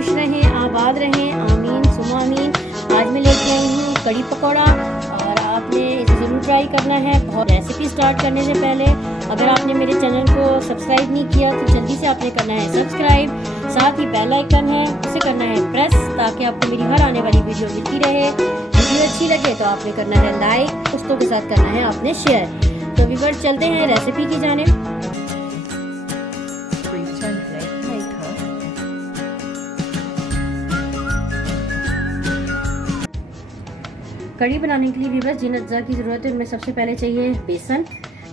खुश रहें, आबाद रहें, आमीन सुमा आमीन। आज मैं लेके आई हूँ कड़ी पकौड़ा और आपने इसे ज़रूर ट्राई करना है। बहुत रेसिपी स्टार्ट करने से पहले अगर आपने मेरे चैनल को सब्सक्राइब नहीं किया तो जल्दी से आपने करना है सब्सक्राइब, साथ ही बेल आइकन है उसे करना है प्रेस, ताकि आपको मेरी हर आने वाली वीडियो मिलती रहे। वीडियो अच्छी लगे तो आपने करना है लाइक, दोस्तों के साथ करना है आपने शेयर। तो व्यूअर्स चलते हैं रेसिपी की जानिब। कड़ी बनाने के लिए व्यूअर्स जिन अज्जा की ज़रूरत है उनमें सबसे पहले चाहिए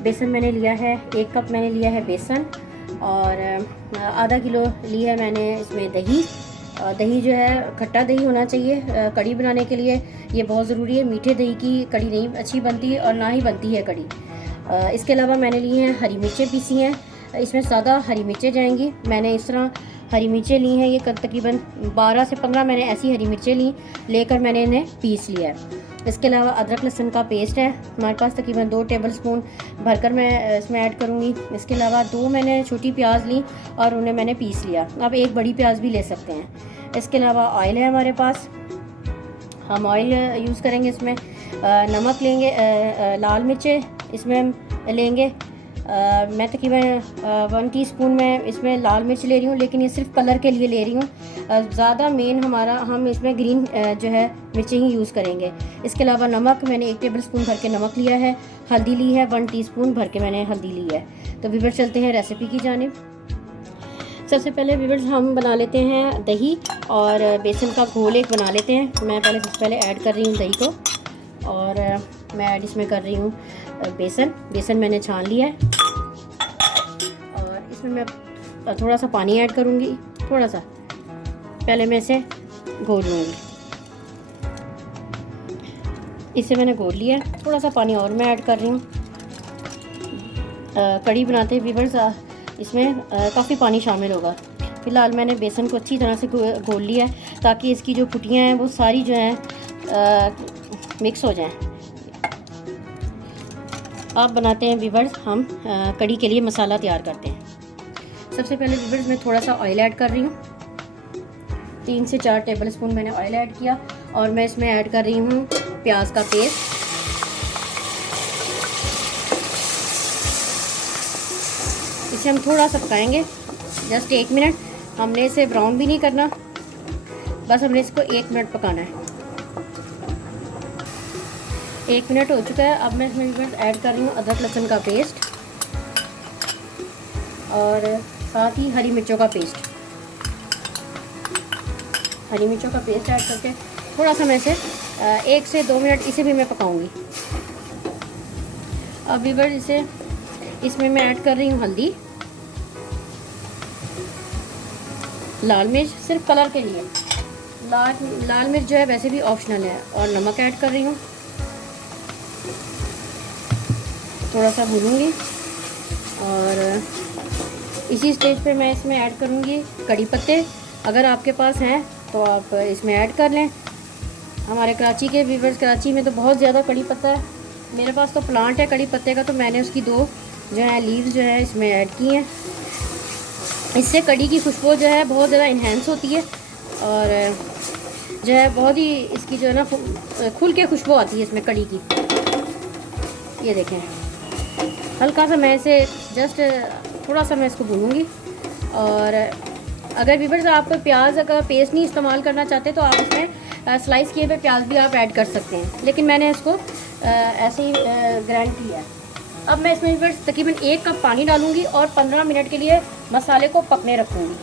बेसन मैंने लिया है 1 कप मैंने लिया है बेसन, और आधा किलो ली है मैंने इसमें दही जो है खट्टा दही होना चाहिए कड़ी बनाने के लिए। ये बहुत ज़रूरी है, मीठे दही की कड़ी नहीं अच्छी बनती और ना ही बनती है कड़ी। इसके अलावा मैंने ली हैं हरी मिर्चें पीसी हैं, इसमें ज़्यादा हरी मिर्चें जाएंगी। मैंने इस तरह हरी मिर्चें ली हैं, ये तकरीबन 12 से 15 मैंने ऐसी हरी मिर्चें लेकर मैंने इन्हें पीस लिया है। इसके अलावा अदरक लहसुन का पेस्ट है हमारे पास, तकरीबन 2 टेबलस्पून भरकर मैं इसमें ऐड करूँगी। इसके अलावा 2 मैंने छोटी प्याज ली और उन्हें मैंने पीस लिया। आप 1 बड़ी प्याज भी ले सकते हैं। इसके अलावा ऑयल है हमारे पास, हम ऑयल यूज़ करेंगे इसमें। नमक लेंगे, लाल मिर्चें इसमें हम लेंगे। मैं तकरीबन 1 टीस्पून में इसमें लाल मिर्च ले रही हूँ, लेकिन ये सिर्फ कलर के लिए ले रही हूँ। ज़्यादा मेन हम इसमें ग्रीन जो है मिर्चें ही यूज़ करेंगे। इसके अलावा नमक मैंने 1 टेबलस्पून भर के नमक लिया है। हल्दी ली है 1 टीस्पून भर के मैंने हल्दी ली है। तो व्यूअर्स चलते हैं रेसिपी की जानिब। सबसे पहले व्यूअर्स हम बना लेते हैं दही और बेसन का घोल एक बना लेते हैं। मैं सबसे पहले ऐड कर रही हूँ दही को, और मैं ऐड इसमें कर रही हूँ बेसन मैंने छान लिया है, और इसमें मैं थोड़ा सा पानी ऐड करूँगी। थोड़ा सा पहले मैं इसे घोल लूँगी। इसे मैंने घोल लिया है, थोड़ा सा पानी और मैं ऐड कर रही हूँ। कड़ी बनाते व्यूअर्स इसमें काफ़ी पानी शामिल होगा। फ़िलहाल मैंने बेसन को अच्छी तरह से घोल लिया है ताकि इसकी जो फुटियाँ हैं वो सारी जो हैं मिक्स हो जाएं। अब बनाते हैं व्यूअर्स हम कड़ी के लिए मसाला तैयार करते हैं। सबसे पहले व्यूअर्स मैं थोड़ा सा ऑयल ऐड कर रही हूँ। 3 से 4 टेबलस्पून मैंने ऑयल ऐड किया, और मैं इसमें ऐड कर रही हूँ प्याज का पेस्ट। इसे हम थोड़ा सा पकाएंगे, जस्ट 1 मिनट। हमने इसे ब्राउन भी नहीं करना, बस हमने इसको 1 मिनट पकाना है। 1 मिनट हो चुका है। अब मैं इसमें ऐड कर रही हूँ अदरक लहसुन का पेस्ट, और साथ ही हरी मिर्चों का पेस्ट। हरी मिर्चों का पेस्ट ऐड करके थोड़ा सा मैं इसे 1 से 2 मिनट इसे भी मैं पकाऊंगी। अब व्यूअर्स इसमें मैं ऐड कर रही हूँ हल्दी, लाल मिर्च सिर्फ कलर के लिए, लाल मिर्च जो है वैसे भी ऑप्शनल है, और नमक ऐड कर रही हूँ। थोड़ा सा भूनूंगी, और इसी स्टेज पे मैं इसमें ऐड करूँगी कड़ी पत्ते। अगर आपके पास हैं तो आप इसमें ऐड कर लें। हमारे कराची के व्यूअर्स, कराची में तो बहुत ज़्यादा कड़ी पत्ता है। मेरे पास तो प्लांट है कड़ी पत्ते का, तो मैंने उसकी 2 जो है लीव्स जो है इसमें ऐड की हैं। इससे कड़ी की खुशबू जो है बहुत ज़्यादा इन्हेंस होती है, और जो है बहुत ही इसकी जो है ना खुल के खुशबू आती है इसमें कड़ी की। ये देखें, हल्का सा मैं इसे जस्ट थोड़ा सा मैं इसको भूनूंगी। और अगर व्यूअर्स आप प्याज अगर पेस्ट नहीं इस्तेमाल करना चाहते तो आप इसमें स्लाइस किए हुए प्याज भी आप ऐड कर सकते हैं, लेकिन मैंने इसको ऐसे ही ग्राइंड किया है। अब मैं इसमें व्यूअर्स तकरीबन 1 कप पानी डालूंगी और 15 मिनट के लिए मसाले को पकने रखूँगी।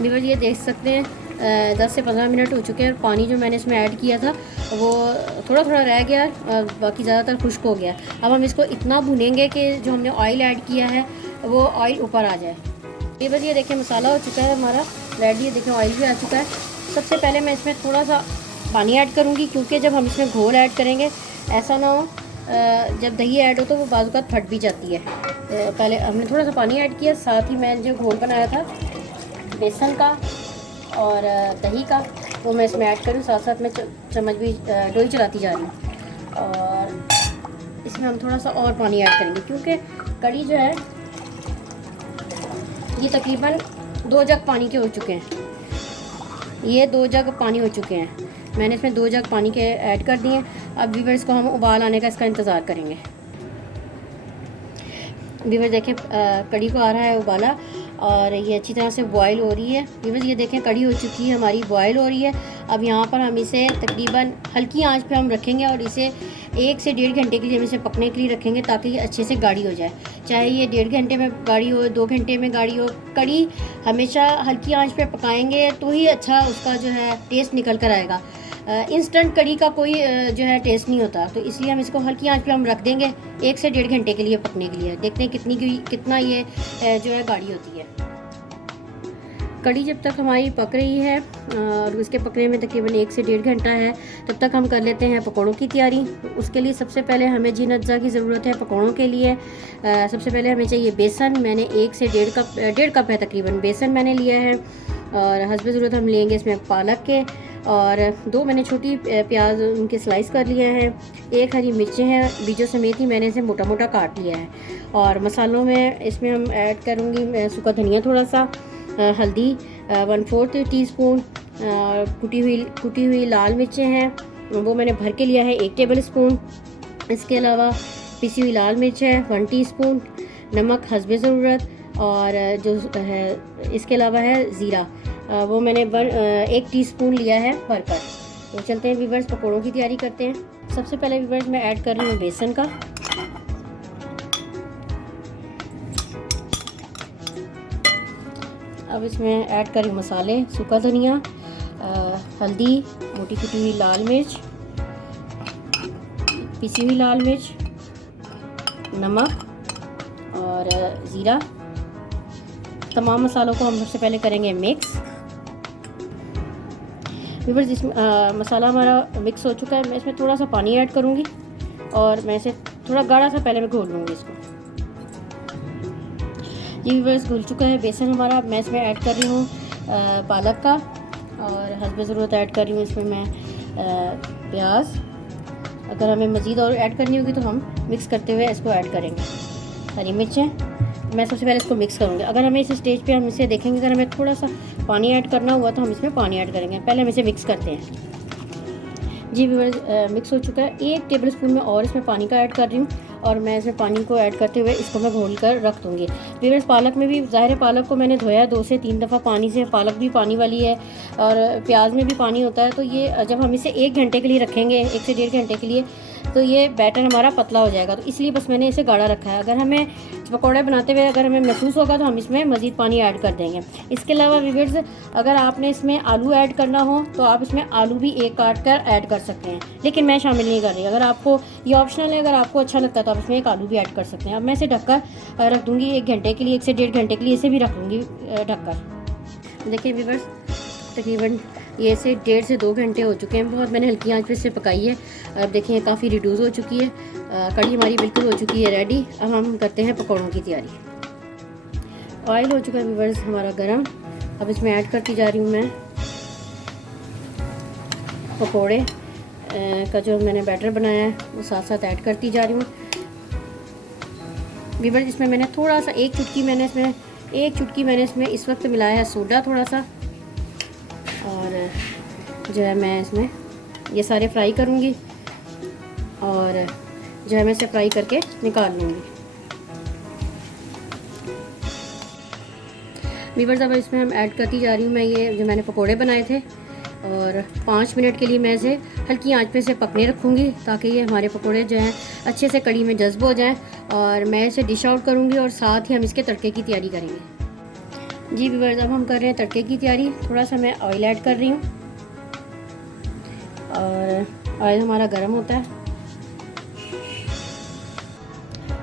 व्यूअर्स ये देख सकते हैं 10 से 15 मिनट हो चुके हैं। पानी जो मैंने इसमें ऐड किया था वो थोड़ा थोड़ा रह गया, बाकी ज़्यादातर खुश्क हो गया। अब हम इसको इतना भुनेंगे कि जो हमने ऑयल ऐड किया है वो ऑयल ऊपर आ जाए। ये बस ये देखें मसाला हो चुका है हमारा रेडी, ये देखें ऑयल भी आ चुका है। सबसे पहले मैं इसमें थोड़ा सा पानी ऐड करूँगी, क्योंकि जब हम इसमें घोल ऐड करेंगे ऐसा ना हो जब दही ऐड हो तो वो बाजू का फट भी जाती है। पहले हमने थोड़ा सा पानी ऐड किया, साथ ही मैं जो घोल बनाया था बेसन का और दही का वो मैं इसमें ऐड करूँ। साथ साथ मैं चम्मच भी डोई चलाती जा रही हूँ, और इसमें हम थोड़ा सा और पानी ऐड करेंगे, क्योंकि कड़ी जो है ये तकरीबन 2 जग पानी के हो चुके हैं। ये 2 जग पानी हो चुके हैं। मैंने इसमें 2 जग पानी के ऐड कर दिए। अब व्यूअर्स को हम उबाल आने का इसका इंतज़ार करेंगे। व्यूअर्स देखें कड़ी को आ रहा है उबाला और ये अच्छी तरह से बॉयल हो रही है। व्यूअर्स ये देखें कड़ी हो चुकी है हमारी, बॉयल हो रही है। अब यहाँ पर हम इसे तकरीबन हल्की आंच पे हम रखेंगे और इसे 1 से 1.5 घंटे के लिए हम इसे पकने के लिए रखेंगे ताकि ये अच्छे से गाढ़ी हो जाए। चाहे ये 1.5 घंटे में गाढ़ी हो, 2 घंटे में गाढ़ी हो, कड़ी हमेशा हल्की आंच पे पकाएंगे तो ही अच्छा उसका जो है टेस्ट निकल कर आएगा। इंस्टेंट कड़ी का कोई जो है टेस्ट नहीं होता, तो इसलिए हम इसको हल्की आंच पे हम रख देंगे 1 से 1.5 घंटे के लिए पकने के लिए। देखते हैं कितना ये जो है गाढ़ी होती है। कड़ी जब तक हमारी पक रही है और उसके पकने में तकरीबन 1 से 1.5 घंटा है, तब तक हम कर लेते हैं पकौड़ों की तैयारी। उसके लिए सबसे पहले हमें जिन अज्जा की ज़रूरत है पकौड़ों के लिए, सबसे पहले हमें चाहिए बेसन। मैंने 1 से 1.5 कप है तकरीबन बेसन मैंने लिया है। और हस्बे ज़रूरत हम लेंगे इसमें पालक के, और 2 मैंने छोटी प्याज उनके स्लाइस कर लिए हैं। 1 हरी मिर्चें हैं, बीजों समेत ही मैंने इसे मोटा मोटा काट लिया है। और मसालों में इसमें हम ऐड करूँगी सूखा धनिया थोड़ा सा, हल्दी 1/4 टीस्पून, कुटी हुई लाल मिर्चें हैं वो मैंने भर के लिया है 1 टेबल स्पून। इसके अलावा पिसी हुई लाल मिर्च है 1 टीस्पून, नमक हस्बे ज़रूरत, और जो है इसके अलावा है ज़ीरा, वो मैंने 1 टीस्पून लिया है भरकर। तो चलते हैं व्यूअर्स पकौड़ों की तैयारी करते हैं। सबसे पहले व्यूअर्स मैं ऐड कर रही हूँ बेसन का। अब इसमें ऐड करें मसाले, सूखा धनिया, हल्दी, मोटी कुटी हुई लाल मिर्च, पिसी हुई लाल मिर्च, नमक और ज़ीरा। तमाम मसालों को हम सबसे पहले करेंगे मिक्स। व्यूअर्स इसमें मसाला हमारा मिक्स हो चुका है। मैं इसमें थोड़ा सा पानी ऐड करूँगी और मैं इसे थोड़ा गाढ़ा सा पहले मैं घोल लूँगी इसको। ये व्यूअर्स घुल चुका है बेसन हमारा। मैं इसमें ऐड कर रही हूँ पालक का, और हस्बे ज़रूरत ऐड कर रही हूँ इसमें मैं प्याज। अगर हमें मज़ीद और ऐड करनी होगी तो हम मिक्स करते हुए इसको ऐड करेंगे। हरी मिर्चें मैं सबसे पहले इसको मिक्स करूँगी। अगर हमें इस स्टेज पे हम इसे देखेंगे, अगर हमें थोड़ा सा पानी ऐड करना हुआ तो हम इसमें पानी ऐड करेंगे। पहले हम इसे मिक्स करते हैं। जी व्यूअर्स मिक्स हो चुका है। 1 टेबल स्पून में और इसमें पानी का ऐड कर रही हूँ, और मैं इसमें पानी को ऐड करते हुए इसको मैं घोल कर रख दूँगी। व्यूअर्स पालक में भी ज़ाहिर है पालक को मैंने धोया 2 से 3 दफ़ा पानी से। पालक भी पानी वाली है और प्याज में भी पानी होता है। तो ये जब हम इसे 1 घंटे के लिए रखेंगे, 1 से 1.5 घंटे के लिए, तो ये बैटर हमारा पतला हो जाएगा। तो इसलिए बस मैंने इसे गाढ़ा रखा है। अगर हमें पकौड़े बनाते हुए अगर हमें महसूस होगा तो हम इसमें मज़ीद पानी ऐड कर देंगे। इसके अलावा व्यूअर्स अगर आपने इसमें आलू ऐड करना हो तो आप इसमें आलू भी 1 काट कर ऐड कर सकते हैं, लेकिन मैं शामिल नहीं कर रही। अगर आपको ये ऑप्शनल है, अगर आपको अच्छा लगता है तो आप इसमें 1 आलू भी ऐड कर सकते हैं। अब मैं इसे ढककर रख दूँगी 1 घंटे के लिए, 1 से 1.5 घंटे के लिए इसे भी रख लूँगी ढककर। देखिए व्यूअर्स तकरीबन ये से 1.5 से 2 घंटे हो चुके हैं। बहुत मैंने हल्की आंच पे इसे पकाई है। अब देखिए काफ़ी रिड्यूस हो चुकी है। कड़ी हमारी बिल्कुल हो चुकी है रेडी। अब हम करते हैं पकौड़ों की तैयारी। ऑयल हो चुका है व्यूअर्स हमारा गरम। अब इसमें ऐड करती जा रही हूँ मैं पकौड़े का जो मैंने बैटर बनाया है वो साथ साथ ऐड करती जा रही हूँ। व्यूअर्स इसमें मैंने थोड़ा सा 1 चुटकी मैंने इसमें इस वक्त मिलाया है सोडा थोड़ा सा, और जो है मैं इसमें ये सारे फ्राई करूँगी और जो है मैं इसे फ्राई करके निकाल लूँगी। व्यूअर्स अब इसमें हम ऐड करती जा रही हूँ मैं ये जो मैंने पकोड़े बनाए थे, और 5 मिनट के लिए मैं इसे हल्की आंच पे इसे पकने रखूँगी ताकि ये हमारे पकोड़े जो हैं अच्छे से कड़ी में जज्ब हो जाएं। और मैं इसे डिश आउट करूँगी और साथ ही हम इसके तड़के की तैयारी करेंगे। जी व्यूअर्स अब हम कर रहे हैं तड़के की तैयारी। थोड़ा सा मैं ऑयल ऐड कर रही हूँ और ऑयल हमारा गर्म होता है।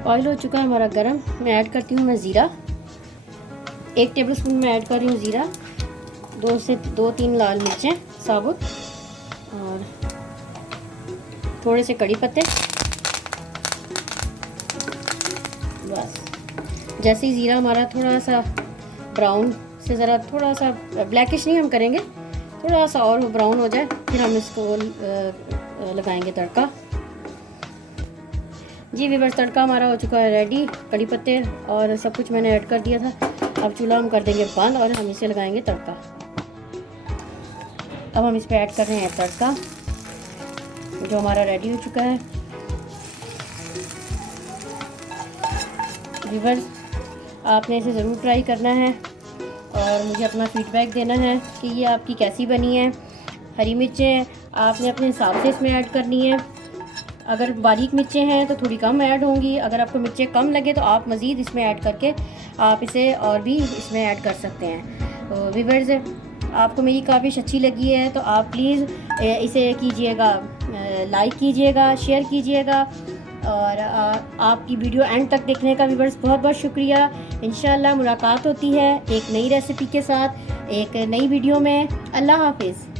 ऑयल हो चुका है हमारा गर्म। मैं ऐड करती हूँ मैं ज़ीरा, 1 टेबल स्पून में ऐड कर रही हूँ ज़ीरा, 2 से 3 लाल मिर्चें साबुत, और थोड़े से कड़ी पत्ते। बस जैसे ही ज़ीरा हमारा थोड़ा सा ब्राउन से ज़रा थोड़ा सा ब्लैकिश नहीं हम करेंगे, थोड़ा सा और ब्राउन हो जाए फिर हम इसको लगाएंगे तड़का। जी व्यूअर्स तड़का हमारा हो चुका है रेडी। कड़ी पत्ते और सब कुछ मैंने ऐड कर दिया था। अब चूल्हा हम कर देंगे बंद और हम इसे लगाएंगे तड़का। अब हम इस पर ऐड कर रहे हैं तड़का जो हमारा रेडी हो चुका है। व्यूअर्स, आपने इसे ज़रूर ट्राई करना है और मुझे अपना फीडबैक देना है कि ये आपकी कैसी बनी है। हरी मिर्चें आपने अपने हिसाब से इसमें ऐड करनी है। अगर बारीक मिर्चें हैं तो थोड़ी कम ऐड होंगी। अगर आपको मिर्चें कम लगे तो आप मज़ीद इसमें ऐड करके आप इसे और भी इसमें ऐड कर सकते हैं। तो व्यूअर्स, आपको मेरी काफ़ी अच्छी लगी है तो आप प्लीज़ इसे कीजिएगा, लाइक कीजिएगा, शेयर कीजिएगा और आपकी वीडियो एंड तक देखने का व्यूअर्स बहुत बहुत शुक्रिया। इंशाल्लाह मुलाकात होती है एक नई रेसिपी के साथ, एक नई वीडियो में। अल्लाह हाफिज़।